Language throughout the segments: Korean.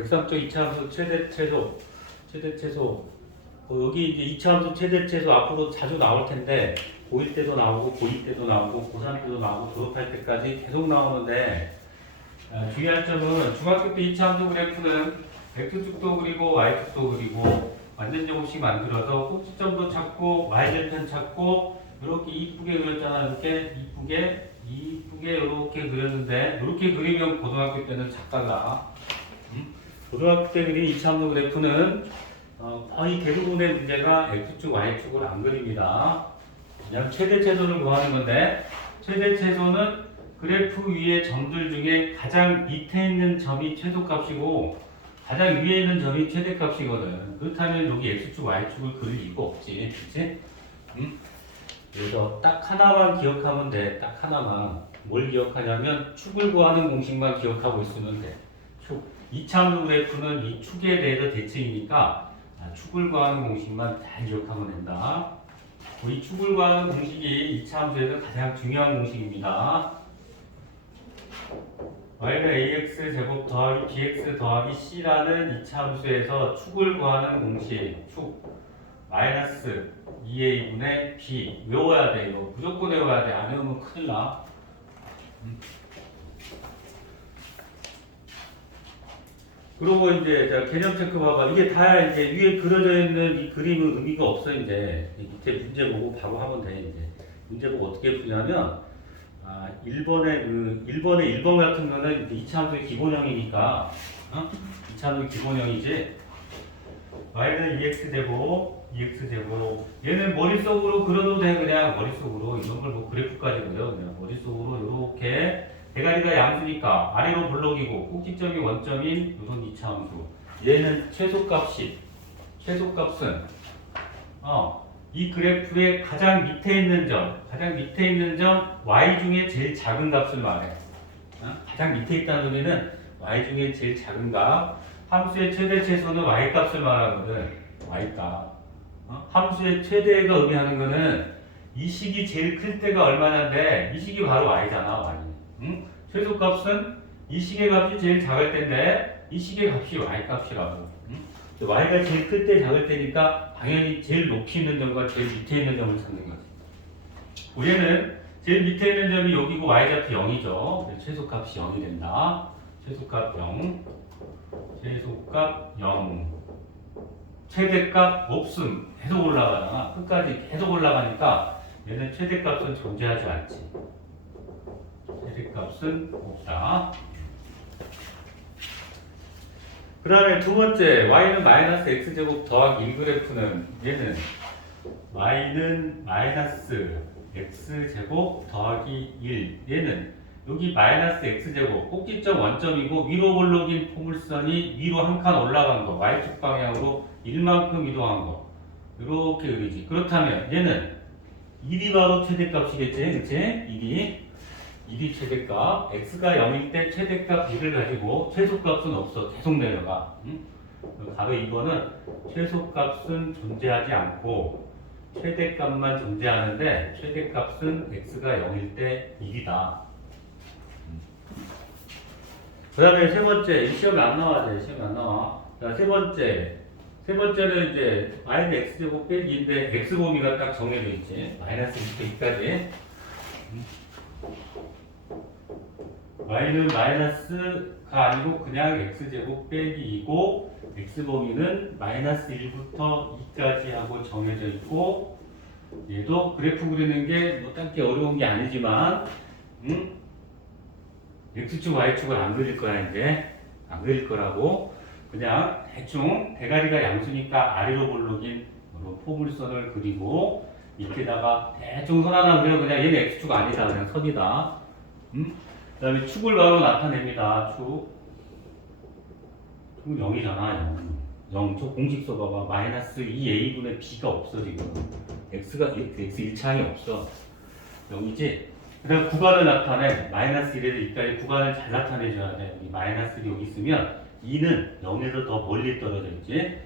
103쪽 2차 함수 최대 최소 최대 최소 어, 여기 이제 2차 함수 최대 최소 앞으로 자주 나올 텐데 고1 때도 나오고 고2 때도 나오고 고3 때도 나오고 졸업할 때까지 계속 나오는데 아, 중요한 점은 중학교 때 2차 함수 그래프는 X축도 그리고 Y축도 그리고 완전 제곱식 만들어서 꼭지점도 찾고 Y절편 찾고 이렇게 이쁘게 그렸잖아 이렇게 이쁘게 이쁘게 이렇게 그렸는데 이렇게 그리면 고등학교 때는 작가가 음? 고등학교 때 그린 2차 함수 그래프는 어, 거의 대부분의 문제가 X축, Y축을 안 그립니다. 그냥 최대 최소를 구하는 건데 최대 최소는 그래프 위의 점들 중에 가장 밑에 있는 점이 최소값이고 가장 위에 있는 점이 최대값이거든. 그렇다면 여기 x축, y축을 그릴 이유가 없지, 그렇지? 응? 그래서 딱 하나만 기억하면 돼. 딱 하나만. 뭘 기억하냐면 축을 구하는 공식만 기억하고 있으면 돼. 축. 이차함수 그래프는 이 축에 대해서 대칭이니까 아, 축을 구하는 공식만 잘 기억하면 된다. 이 축을 구하는 공식이 이차함수에서 가장 중요한 공식입니다. y가 ax 제곱 더하기 bx 더하기 c라는 이차 함수에서 축을 구하는 공식 축 마이너스 2a분의 b 외워야 돼 이거 무조건 외워야 돼안 외우면 큰일 나 음. 그리고 이제 자 개념 체크 봐봐. 이게 다 이제 위에 그려져 있는 이 그림은 의미가 없어 이제. 이 밑에 문제 보고 바로 하면 돼 이제. 문제 보고 어떻게 푸냐면 아, 1번의 그 1번의 1번 같은 거는 이제 2차 함수의 기본형이니까 어? 2차 함수의 기본형이지 y는 2x 제곱 2x 제곱 얘는 머릿속으로 그려도 돼 그냥. 머릿속으로. 이런 걸 뭐 그래프까지 그려 그냥. 머릿속으로 이렇게 대가리가 양수니까 아래로 블록이고 꼭지점이 원점인 이런 2차 함수 얘는 최소값이 최소값은 어 이 그래프의 가장 밑에 있는 점, 가장 밑에 있는 점 y 중에 제일 작은 값을 말해. 어? 가장 밑에 있다는 의미는 y 중에 제일 작은 값. 함수의 최대 최소는 y 값을 말하거든. y 값. 어? 함수의 최대가 의미하는 거는 이 식이 제일 클 때가 얼마나인데 이 식이 바로 y잖아, y. 응? 최소 값은 이 식의 값이 제일 작을 때인데 이 식의 값이 y 값이라고. 응? y가 제일 클 때 작을 때니까 당연히 제일 높이 있는 점과 제일 밑에 있는 점을 찾는 거지. 얘는 제일 밑에 있는 점이 여기고 y좌표 0이죠. 그래서 최소값이 0이 된다. 최소값 0. 최소값 0. 최대값 없음. 계속 올라가잖아. 끝까지 계속 올라가니까 얘는 최대값은 존재하지 않지. 최대값은 없다. 그 다음에 두 번째 y는 마이너스 x제곱 더하기 1 그래프는 얘는 y는 마이너스 x제곱 더하기 1 얘는 여기 마이너스 x제곱 꼭지점 원점이고 위로 볼록인 포물선이 위로 한 칸 올라간 거 y축 방향으로 1만큼 이동한 거 이렇게 그리지 그렇다면 얘는 1이 바로 최대값이겠지 그치? 1이 1이 최대값, x가 0일 때 최대값 1을 가지고 최소값은 없어. 계속 내려가. 응? 바로 이거는 최소값은 존재하지 않고 최대값만 존재하는데 최대값은 x가 0일 때 1이다. 그 다음에 세 번째, 이 시험에 안 나와, 돼. 시험에 안 나와. 자, 세 번째. 세 번째는 이제 마이너스 x제곱 빼기 2인데 x 범위가 딱 정해져 있지. 마이너스 2까지. Y는 마이너스가 아니고 그냥 x제곱 빼기 2고 x범위는 마이너스 1부터 2까지 하고 정해져 있고 얘도 그래프 그리는 게뭐 딱히 어려운 게 아니지만 음? x축 y축을 안 그릴 거야 이제 안 그릴 거라고 그냥 대충 대가리가 양수니까 아래로 볼록인 포물선을 그리고 밑에다가 대충 선 하나 그려 그냥 얘는 x축 아니다 그냥 선이다 음? 그 다음에 축을 바로 나타냅니다. 축. 축은 0이잖아, 0. 0. 저 공식 써봐봐. 마이너스 2a분의 b가 없어, 지금. x가, x 1창이 없어. 0이지? 그 다음 구간을 나타내. 마이너스 1에서 2까지 구간을 잘 나타내줘야 돼. 이 마이너스 1이 여기 있으면 2는 0에서 더 멀리 떨어져 있지?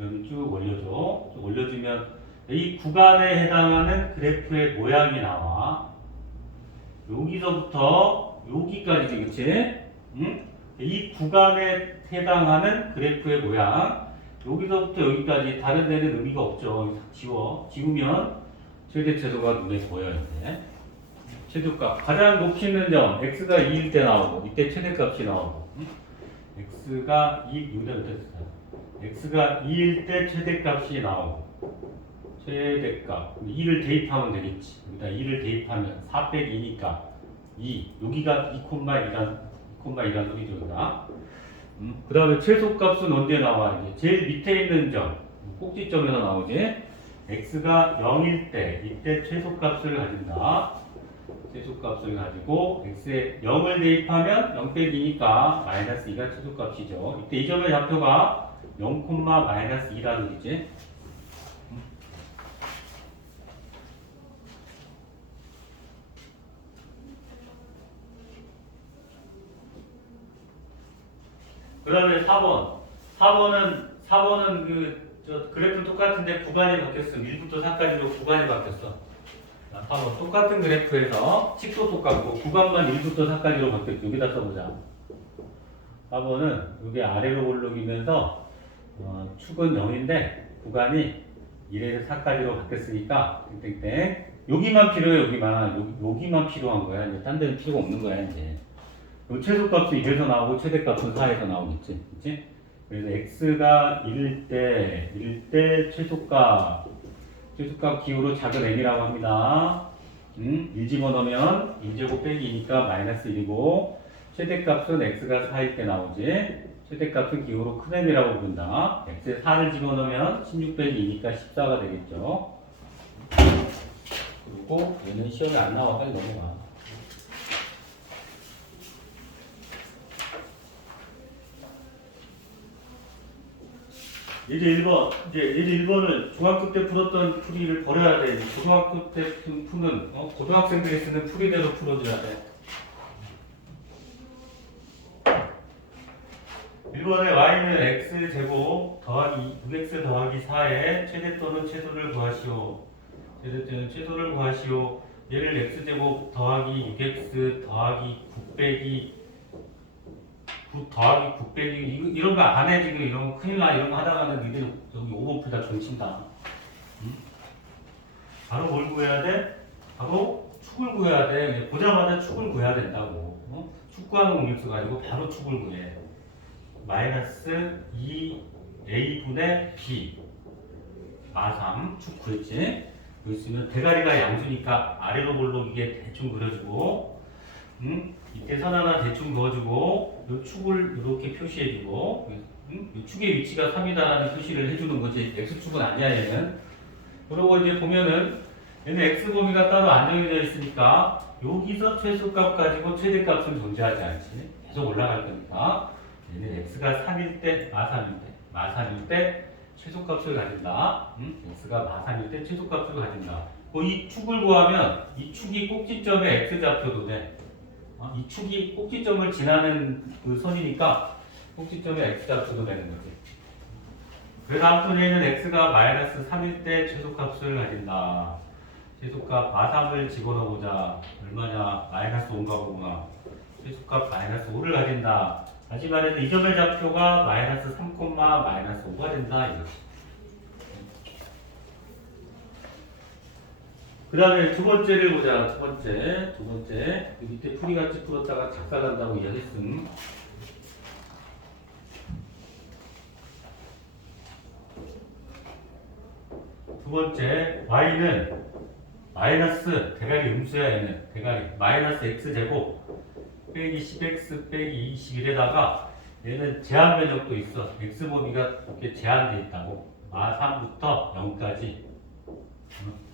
여기 쭉 올려줘. 쭉 올려주면 이 구간에 해당하는 그래프의 모양이 나와. 여기서부터 여기까지 그치? 응? 이 구간에 해당하는 그래프의 모양 여기서부터 여기까지 다른 데는 의미가 없죠. 지워 지우면 최대 최소가 눈에 보여요. 이제. 최소값 가장 높이 있는 점 x가 2일 때 나오고 이때 최대값이 나오고 응? x가 2 여기다 붙였어요. x가 2일 때 최대값이 나오고 최대값 2를 대입하면 되겠지. 여기다 2를 대입하면 4 빼기 2니까 2 여기가 2,2란 2,2란 소리죠. 여기다. 음, 그 다음에 최소값은 언제 나와? 이제 제일 밑에 있는 점 꼭지점에서 나오지. x가 0일 때 이때 최소값을 가진다. 최소값을 가지고 x에 0을 대입하면 0 빼기 2니까 마이너스 2가 최소값이죠. 이때 이 점의 좌표가 0, 마이너스 2라는 거지. 그 다음에 4번. 4번은, 4번은 그, 저, 그래프 똑같은데 구간이 바뀌었어. 1부터 4까지로 구간이 바뀌었어. 자, 4번. 똑같은 그래프에서 칙도 똑같고 구간만 1부터 4까지로 바뀌었어. 여기다 써보자. 4번은 여기 아래로 올라오면서 어, 축은 0인데 구간이 1에서 4까지로 바뀌었으니까 땡땡땡 여기만 필요해 여기만 여기, 여기만 필요한 거야 이제 딴 데는 필요가 없는 거야 이제 요 최소값은 1에서 나오고 최대값은 4에서 나오겠지 그치? 그래서 x가 1일 때 1일 때 최소값 최소값 기호로 작은 m이라고 합니다 음? 1 집어넣으면 1제곱 빼기 2니까 마이너스 1이고 최대값은 x가 4일 때 나오지 최대값은 기호로 큰 m이라고 부른다 x에 4를 집어넣으면 16 빼기 2니까 14가 되겠죠 그리고 얘는 시험에 안 나와 빨리 넘어가 예제 1번 이제 예제 1번은 중학교 때 풀었던 풀이를 버려야 돼. 고등학교 때 푸- 푸는 어? 고등학생들이 쓰는 풀이대로 풀어줘야 돼. 1번에 y는 x제곱 더하기 6x 더하기 4의 최대 또는 최소를 구하시오. 최대 또는 최소를 구하시오. 얘를 x제곱 더하기 6x 더하기 9 빼기 9 더하기 9 빼기 이런 거 안 해 지금 이런 거 큰일 나 이런 거 하다가는 니들 여기 5번 풀다 정친다 응? 바로 뭘 구해야 돼? 바로 축을 구해야 돼 보자마자 축을 구해야 된다고 어? 축 구하는 공격수가 아니고 바로 축을 구해 마이너스 2a분의 b 마삼 축 구했지 여기 있으면 대가리가 양수니까 아래로 볼록 이게 대충 그려주고 응? 이때 선 하나 대충 그어주고 이 축을 이렇게 표시해주고 응? 이 축의 위치가 3이다라는 표시를 해주는 거지 x축은 아니야 얘는 그리고 이제 보면은 얘는 x 범위가 따로 안 정해져 있으니까 여기서 최소값 가지고 최대값은 존재하지 않지 계속 올라갈 거니까 얘는 x가 3일 때 마3일 때 마3일 때 최소값을 가진다 응? x가 마3일 때 최소값을 가진다 뭐이 축을 구하면 이 축이 꼭지점에 x좌표도 돼 어, 이 축이 꼭지점을 지나는 그 선이니까 꼭지점에 x좌표도 되는 거지. 그래서 얘는 x가 마이너스 3일 때 최소값을 가진다. 최소값 마3을 집어넣어보자. 얼마냐? 마이너스 5인가 보구나. 최소값 마이너스 5를 가진다. 다시 말해서 이 점의 좌표가 마이너스 3, 마이너스 5가 된다. 이거지. 그 다음에 두 번째를 보자. 두 번째. 두 번째. 그 밑에 풀이같이 풀었다가 작살난다고 이야기했음. 두 번째. y는 마이너스 대가리 음수야 얘는. 대가리. 마이너스 x제곱 빼기 10x 빼기 21에다가 얘는 제한 면적도 있어. x 범위가 이렇게 제한돼 있다고. 마 3부터 0까지.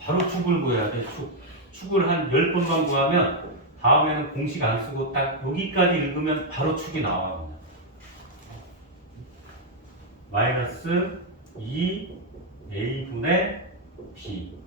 바로 축을 구해야 돼, 축. 축을 한 10번만 구하면 다음에는 공식 안 쓰고 딱 여기까지 읽으면 바로 축이 나와요. 마이너스 2a분의 b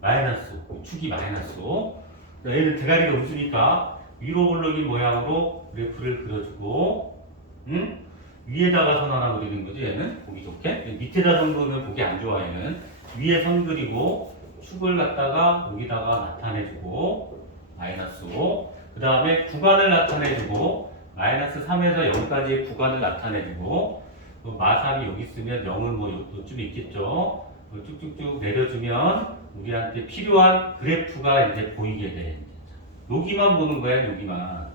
마이너스 축이 마이너스 5 얘는 대가리가 음수니까 위로 올라긴 모양으로 그래프를 그려주고 응? 위에다가 선 하나 그리는 거지 얘는 보기 좋게 밑에다 선 그리면 보기 안 좋아 얘는 위에 선 그리고 축을 갖다가 여기다가 나타내주고 마이너스 5. 그 다음에 구간을 나타내주고 마이너스 3에서 0까지의 구간을 나타내주고 또 마삼이 여기 있으면 0은 뭐 요- 요쯤에 있겠죠. 뭐 쭉쭉쭉 내려주면 우리한테 필요한 그래프가 이제 보이게 돼. 여기만 보는 거야, 여기만.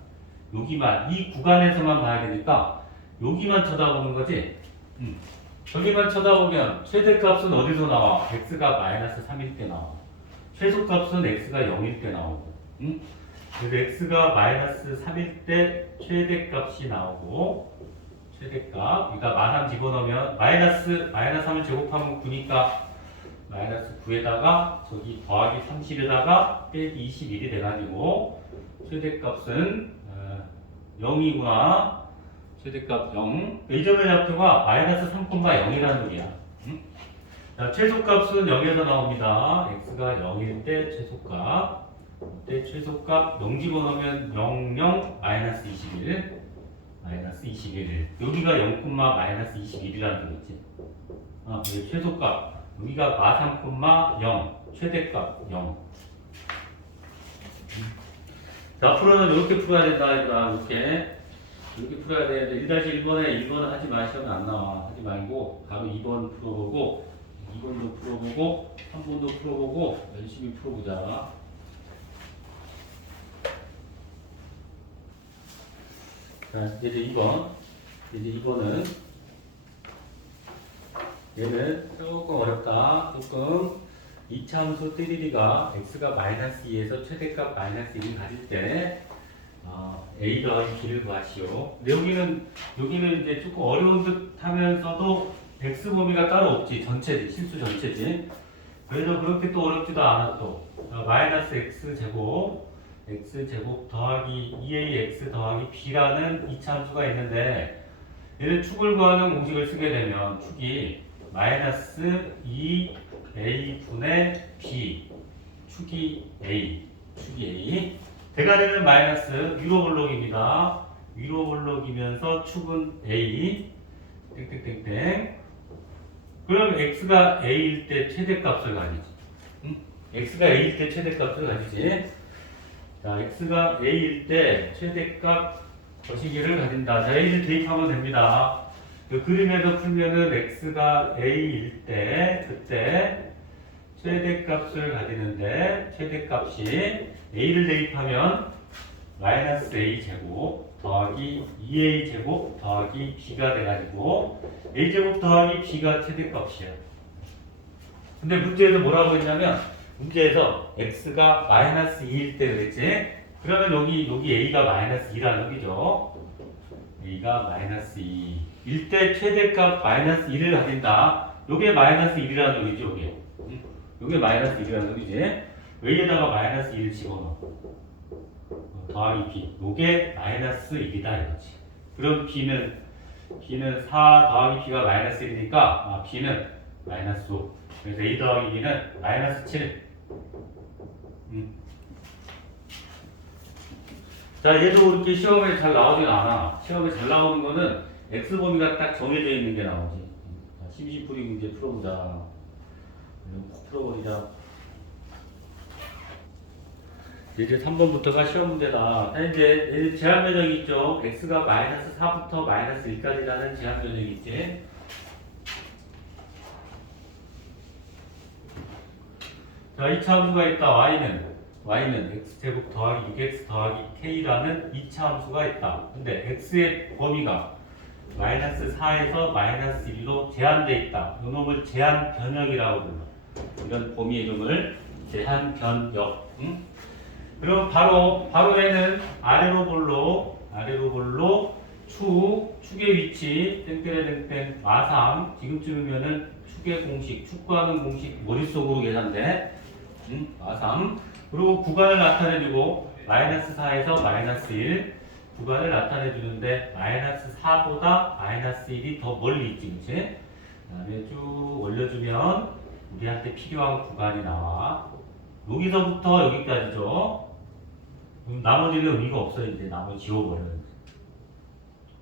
여기만. 이 구간에서만 봐야 되니까 여기만 쳐다보는 거지. 음. 저기만 쳐다보면 최대값은 어디서 나와? x가 마이너스 3일 때 나와. 최소값은 x가 0일 때 나오고. 음? 그래서 x가 마이너스 3일 때 최대값이 나오고 최대값 그러니까 마삼 집어넣으면 마이너스 마이너스 3을 제곱하면 9니까 마이너스 9에다가 저기 더하기 30에다가 빼기 21이 돼가지고 최대값은 어, 0이구나 최대값 0 예점의 좌표가 마이너스 3,0이라는 소리야. 응? 자, 최소값은 0에서 나옵니다. X가 0일 때 최소값. 그때 최소값 0 집어넣으면 0, 0, 마이너스 21 마이너스 21 여기가 0, 마이너스 21이라는 소리지. 아, 여기 최소값. 여기가 마3, 0 최대값 0 자, 앞으로는 이렇게 풀어야 된다 이렇게 이렇게 풀어야 되는데 1-1번에 1번은 하지 마시면 안 나와 하지 말고 바로 2번 풀어보고 2번도 풀어보고 3번도 풀어보고 열심히 풀어보자 자, 이제 2번. 이제 2번은 얘는 조금 어렵다. 조금 이차함수 띠리리가 x가 마이너스 2에서 최대값 마이너스 1을 가질 때 어, a 더하기 b를 구하시오. 근데 여기는 여기는 이제 조금 어려운 듯 하면서도 x 범위가 따로 없지. 전체지. 실수 전체지. 그래서 그렇게 또 어렵지도 않아 또. 어, 마이너스 x 제곱 x 제곱 더하기 2ax 더하기 b라는 이차함수가 있는데 얘는 축을 구하는 공식을 쓰게 되면 축이 마이너스 2a 분의 b 축이 a 축이 a 대가리는 마이너스 위로 볼록입니다 위로 볼록이면서 축은 a 땡땡땡땡 그럼 x가 a일 때 최대값을 가지지 응? x가 a일 때 최대값을 가지지 자, x가 a일 때 최대값 거시기를 가진다. 자, a를 대입하면 됩니다. 그 그림에서 풀면은 x가 a일 때 그때 최대값을 가지는데 최대값이 a를 대입하면 마이너스 a 제곱 더하기 2a 제곱 더하기 b가 돼가지고 a 제곱 더하기 b가 최대값이에요. 근데 문제에서 뭐라고 했냐면 문제에서 x가 마이너스 2일 때 그랬지? 그러면 여기 여기 a가 마이너스 2라는 얘기죠. a가 마이너스 2. 일때 최대값 마이너스 1을 가진다. 요게 마이너스 1이라는 얘기죠, 요게. 응? 요게 마이너스 1이라는 얘기지. 여기에다가 마이너스 1을 집어넣어. 어, 더하기 b. 요게 마이너스 1이다 이거지. 그럼 b는 b는 4 더하기 b가 마이너스 1이니까 아, b는 마이너스 5. 그래서 a 더하기 b는 마이너스 7. 음. 자, 얘도 이렇게 시험에 잘 나오진 않아. 시험에 잘 나오는 거는 x 범위가 딱 정해져 있는 게 나오지. 자, 심시풀이 문제 풀어보자. 이거 꼭 풀어버리자. 이제 3번부터가 시험 문제다. 자, 이제 제한 면적이 있죠. x가 마이너스 4부터 마이너스 1까지라는 제한 면적이 있지. 자, 이차 함수가 있다. y는 y는 x 제곱 더하기 6x 더하기 k라는 이차 함수가 있다. 근데 x의 범위가 마이너스 4에서 마이너스 1로 제한돼 있다. 이놈을 제한 변역이라고 불러. 이런 범위 이름을 제한 변역. 응? 그럼 바로 바로 얘는 아래로 볼로 아래로 볼로 축 축의 위치 땡땡땡땡 마상 지금쯤이면은 축의 공식 축구하는 공식 머릿속으로 계산돼. 응? 마상 그리고 구간을 나타내주고 마이너스 4에서 마이너스 1 구간을 나타내주는데 마이너스 4보다 마이너스 1이 더 멀리 있지 그치? 그 다음에 쭉 올려주면 우리한테 필요한 구간이 나와 여기서부터 여기까지죠 나머지는 의미가 없어요 이제 나머지 지워버려요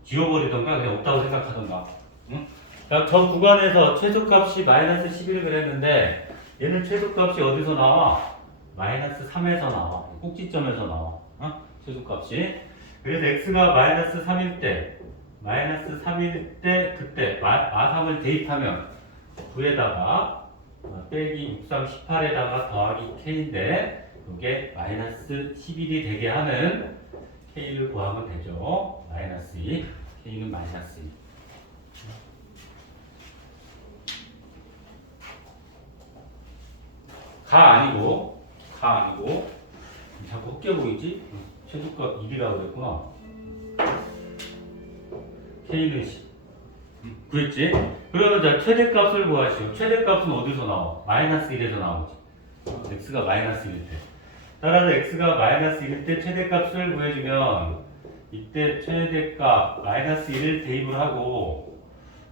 지워버리던가 그냥 없다고 생각하던가 응? 그러니까 저 구간에서 최소값이 마이너스 11을 그랬는데 얘는 최소값이 어디서 나와? 마이너스 3에서 나와. 꼭지점에서 나와. 어? 최소값이. 그래서 x가 마이너스 3일 때 마이너스 3일 때 그때 마, 마삼을 대입하면 9에다가 어, 빼기 63 18에다가 더하기 k인데 이게 마이너스 11이 되게 하는 k를 구하면 되죠. 마이너스 2 k는 마이너스 2 가 아니고 가 아니고 자꾸 헛게 보이지? 최소값 1이라고 그랬구나 K는 10 음, 구했지? 그러면 자 최대값을 구하시오 최대값은 어디서 나와? 마이너스 1에서 나오지 어, X가 마이너스 1일 때 따라서 X가 마이너스 1일 때 최대값을 구해주면 이때 최대값 마이너스 1을 대입을 하고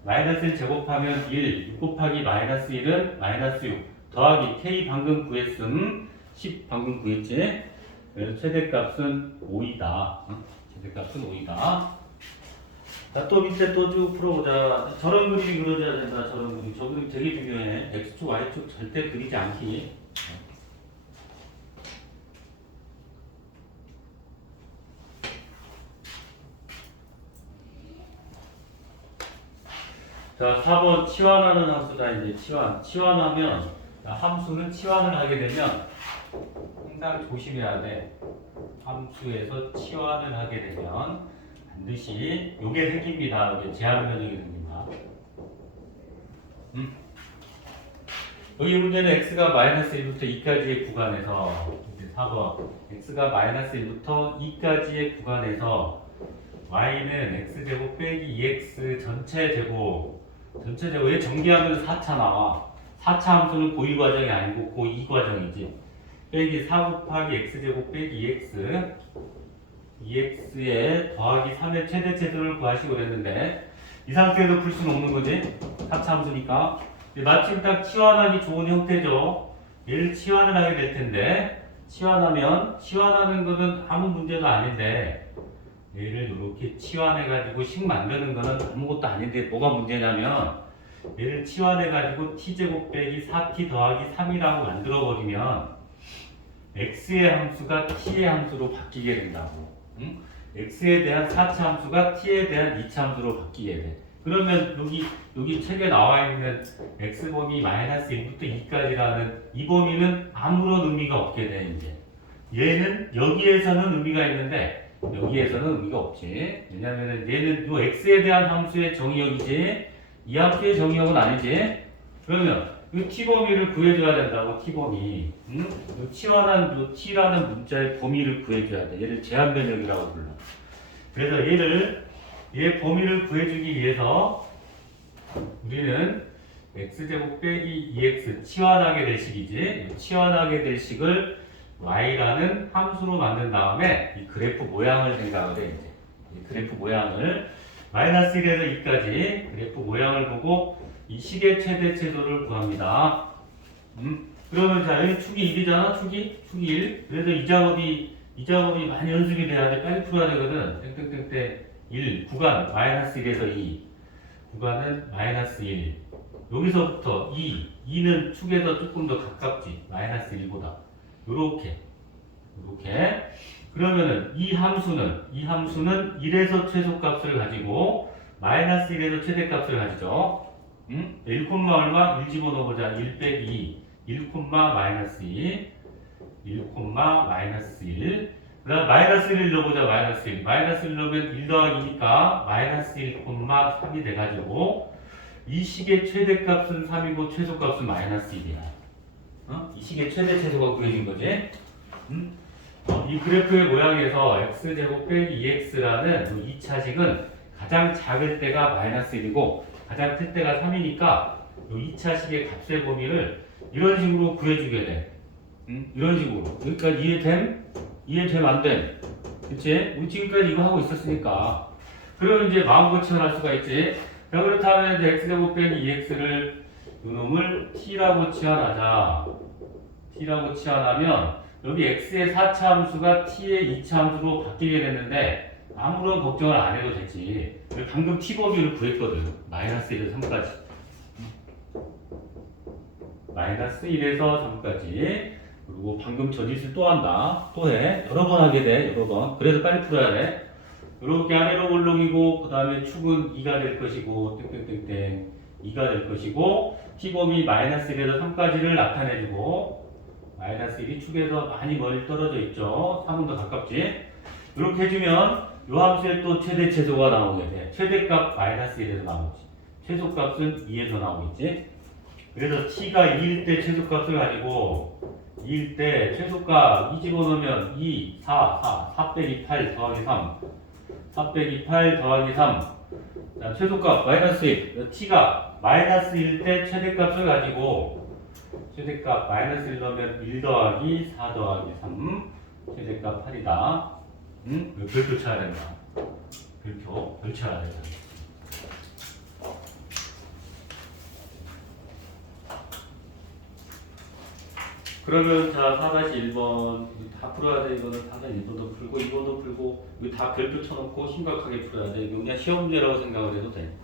마이너스 1 제곱하면 1 6 곱하기 마이너스 1은 마이너스 6 더하기 k 방금 구했음 10 방금 구했지. 그래서 최대값은 5이다. 최대값은 5이다. 자 또 밑에 또 쭉 풀어보자. 저런 그림이 그려져야 된다 저런 그림. 저 그림 되게 중요해. x축 y축 절대 그리지 않기 자 4번 치환하는 함수다 이제 치환 치환하면 자, 함수는 치환을 하게 되면 항상 조심해야 돼. 함수에서 치환을 하게 되면 반드시 요게 생깁니다. 이게 제한 변형이 생깁니다. 음? 여기 문제는 x가 마이너스 1부터 2까지의 구간에서 이제 4번 x가 마이너스 1부터 2까지의 구간에서 y는 x제곱 빼기 2x 전체 제곱 전체 제곱 얘 전개하면 4차 나와 4차 함수는 고1 과정이 아니고 고2 과정이지. 빼기 4 곱하기 x제곱 빼기 2x 2x에 더하기 3의 최대 최소를 구하시고 그랬는데 이 상태에서 풀 수는 없는 거지. 4차 함수니까. 마침 딱 치환하기 좋은 형태죠. 얘를 치환을 하게 될 텐데 치환하면 치환하는 거는 아무 문제가 아닌데 얘를 이렇게 치환해 가지고 식 만드는 거는 아무것도 아닌데 뭐가 문제냐면 얘를 치환해 가지고 t제곱 빼기 4t 더하기 3이라고 만들어 버리면 x의 함수가 t의 함수로 바뀌게 된다고. 응? x에 대한 4차 함수가 t에 대한 2차 함수로 바뀌게 돼. 그러면 여기 여기 책에 나와 있는 x 범위 마이너스 1부터 2까지라는 이 범위는 아무런 의미가 없게 돼 이제. 얘는 여기에서는 의미가 있는데 여기에서는 의미가 없지. 왜냐면은 얘는 요 x에 대한 함수의 정의역이지. 이 함수의 정의역은 아니지. 그러면 이 t 범위를 구해줘야 된다고 t 범위. 응? 요 치환한 요 t라는 문자의 범위를 구해줘야 돼. 얘를 제한 변형이라고 불러. 그래서 얘를 얘 범위를 구해주기 위해서 우리는 x제곱 빼기 2x 치환하게 될 식이지. 이 치환하게 될 식을 y라는 함수로 만든 다음에 이 그래프 모양을 생각을 해 이제. 이 그래프 모양을 마이너스 1에서 2까지 그래프 모양을 보고 이 식의 최대 최소를 구합니다. 음? 그러면 자 여기 축이 1이잖아 축이 축이 1 그래서 이 작업이 이 작업이 많이 연습이 돼야 돼 빨리 풀어야 되거든 땡땡땡땡 1 구간 마이너스 1에서 2 구간은 마이너스 1 여기서부터 2 2는 축에서 조금 더 가깝지 마이너스 1보다 요렇게 요렇게 그러면은 이 함수는 이 함수는 1에서 최소값을 가지고 마이너스 1에서 최대값을 가지죠. 음? 1, 얼마? 1 집어넣어보자. 1 빼기 2. 1, 마이너스 2. 1, 마이너스 1. 그 다음 마이너스 1을 넣어보자. 마이너스 1. 마이너스 1 넣으면 1 더하기니까 마이너스 1, 3이 돼가지고 이 식의 최대값은 3이고 최소값은 마이너스 1이야. 어? 이 식의 최대 최소가 구해진 거지. 음? 어, 이 그래프의 모양에서 x제곱 빼기 2x라는 이 2차식은 가장 작을 때가 마이너스 1이고 가장 클 때가 3이니까 이 2차식의 값의 범위를 이런 식으로 구해주게 돼. 음? 이런 식으로. 그러니까 이해됨? 이해됨 안 됨? 그치? 우리 지금까지 이거 하고 있었으니까. 그러면 이제 마음 고치를 할 수가 있지. 자, 그렇다면 이제 x제곱 빼기 2x를 이놈을 t라고 치환하자. t라고 치환하면 여기 x의 4차 함수가 t의 2차 함수로 바뀌게 됐는데 아무런 걱정을 안 해도 되지. 방금 t 범위를 구했거든. 마이너스 1에서 3까지. 마이너스 1에서 3까지. 그리고 방금 저 짓을 또 한다. 또 해. 여러 번 하게 돼. 여러 번. 그래서 빨리 풀어야 돼. 이렇게 아래로 올롱이고 그 다음에 축은 2가 될 것이고 땡땡땡땡 2가 될 것이고 T범위 마이너스 1에서 3까지를 나타내주고 마이너스 1이 축에서 많이 멀리 떨어져 있죠. 3은 더 가깝지? 이렇게 해주면 요 함수에 또 최대 최소가 나오게 돼. 최대값 마이너스 1에서 나오지. 최소값은 2에서 나오겠지? 그래서 T가 2일 때 최소값을 가지고 2일 때 최소값 2 집어넣으면 2, 4, 4, 4 빼기 8 더하기 3 4 빼기 8 더하기 3 자, 최소값 마이너스 1 T가 마이너스 1 때 최대값을 가지고 최대값 마이너스 1 넣으면 1 더하기 4 더하기 3 최대값 8이다. 응? 별표 쳐야 된다. 별표 별 쳐야 된다 그러면 자 4-1번 다 풀어야 돼 이거는 4-1번도 풀고 2번도 풀고 다 별표 쳐놓고 심각하게 풀어야 돼. 이거 그냥 시험 문제라고 생각을 해도 돼